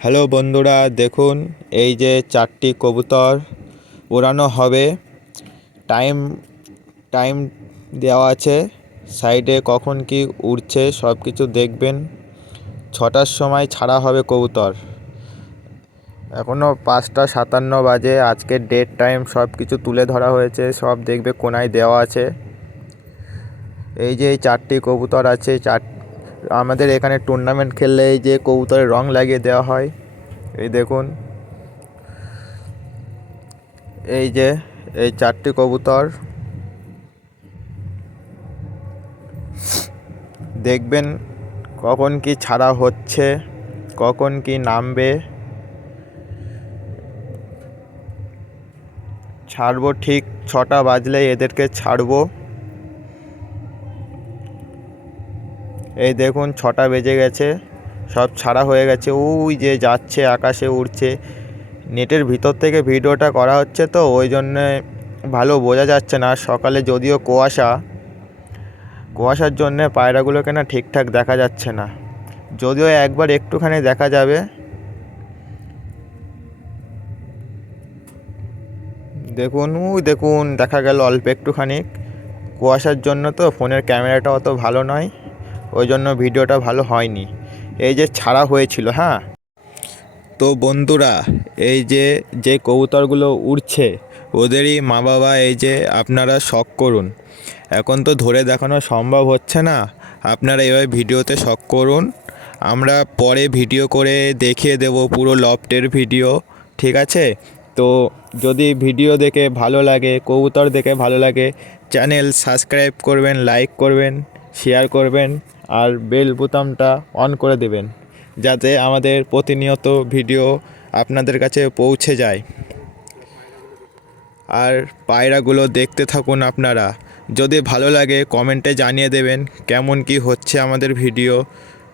Hello বন্ধুরা, দেখুন এই যে 4টি কবুতর ওড়ানো হবে। টাইম টাইম দেওয়া আছে, সাইডে কখন কি উড়ছে সব কিছু দেখবেন। 6টার সময় ছাড়া হবে কবুতর। এখনও 5টা 57 বাজে। আজকের ডেট টাইম সব কিছু তুলে ধরা হয়েছে, সব দেখবে কোনায় দেওয়া আছে। এই যে এই 4টি কবুতর আছে, আমাদের এখানে টুর্নামেন্ট খেললে এই যে কবুতরের রং লাগিয়ে দেওয়া হয়। এই দেখুন, এই যে এই 4টি কবুতর দেখবেন কখন কি ছাড়া হচ্ছে, কখন কি নামবে। ছাড়বো ঠিক 6টা বাজলেই এদেরকে ছাড়বো। এই দেখুন 6টা বেজে গেছে, সব ছাড়া হয়ে গেছে। ওই যে যাচ্ছে, আকাশে উড়ছে। নেটের ভিতর থেকে ভিডিওটা করা হচ্ছে তো ওই জন্যে ভালো বোঝা যাচ্ছে না। সকালে যদিও কুয়াশার জন্যে পায়রাগুলোকে না ঠিকঠাক দেখা যাচ্ছে না, যদিও একবার একটুখানি দেখা যাবে। দেখুন, ওই দেখুন দেখা গেল অল্প একটুখানি। কুয়াশার জন্য তো ফোনের ক্যামেরাটা অত ভালো নয়, ওই জন্য ভিডিওটা ভালো হয়নি। এই যে ছাড়া হয়েছিল, হ্যাঁ। তো বন্ধুরা, এই যে যে কবুতরগুলো উড়ছে ওদেরই মা বাবা, এই যে আপনারা শখ করুন। এখন তো ধরে দেখানো সম্ভব হচ্ছে না, আপনারা এভাবে ভিডিওতে শখ করুন। আমরা পরে ভিডিও করে দেখিয়ে দেব পুরো লফটের ভিডিও, ঠিক আছে? তো যদি ভিডিও দেখে ভালো লাগে, কবুতর দেখে ভালো লাগে, চ্যানেল সাবস্ক্রাইব করবেন, লাইক করবেন, শেয়ার করবেন, আর বেল বোতামটা অন করে দেবেন, যাতে আমাদের প্রতিনিয়ত ভিডিও আপনাদের কাছে পৌঁছে যায়। আর পায়রাগুলো দেখতে থাকুন আপনারা। যদি ভালো লাগে কমেন্টে জানিয়ে দেবেন কেমন কি হচ্ছে আমাদের ভিডিও।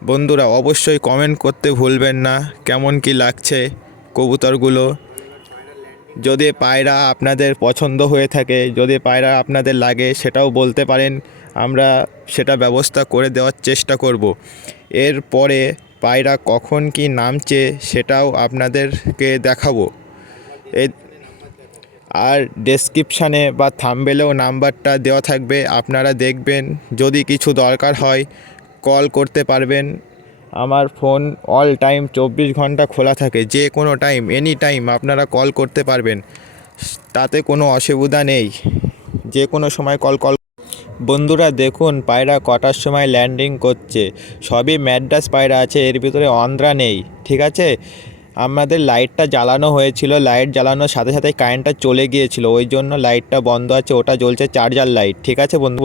বন্ধুরা অবশ্যই কমেন্ট করতে ভুলবেন না কেমন কি লাগছে কবুতরগুলো। যদি পায়রা আপনাদের পছন্দ হয়ে থাকে, যদি পায়রা আপনাদের লাগে, সেটাও বলতে পারেন, আমরা সেটা ব্যবস্থা করে দেওয়ার চেষ্টা করব। এরপরে পায়রা কখন কি নামছে সেটাও আপনাদেরকে দেখাবো। এই আর ডেসক্রিপশানে বা থাম্বনেলেও নাম্বারটা দেওয়া থাকবে, আপনারা দেখবেন। যদি কিছু দরকার হয় কল করতে পারবেন। আমার ফোন অল টাইম 24 ঘন্টা খোলা থাকে, যে কোনো টাইম, এনি টাইম আপনারা কল করতে পারবেন, তাতে কোনো অসুবিধা নেই। যে কোনো সময় কল। বন্ধুরা দেখুন পায়রা কটার সময় ল্যান্ডিং করছে। সবই ম্যাড্রাস পায়রা আছে, এর ভিতরে অন্ধ্রা নেই, ঠিক আছে? আমাদের লাইটটা জ্বালানো হয়েছিল, লাইট জ্বালানোর সাথে সাথে কারেন্টটা চলে গিয়েছিল, ওই জন্য লাইটটা বন্ধ আছে। ওটা জ্বলছে চার্জার লাইট, ঠিক আছে বন্ধু?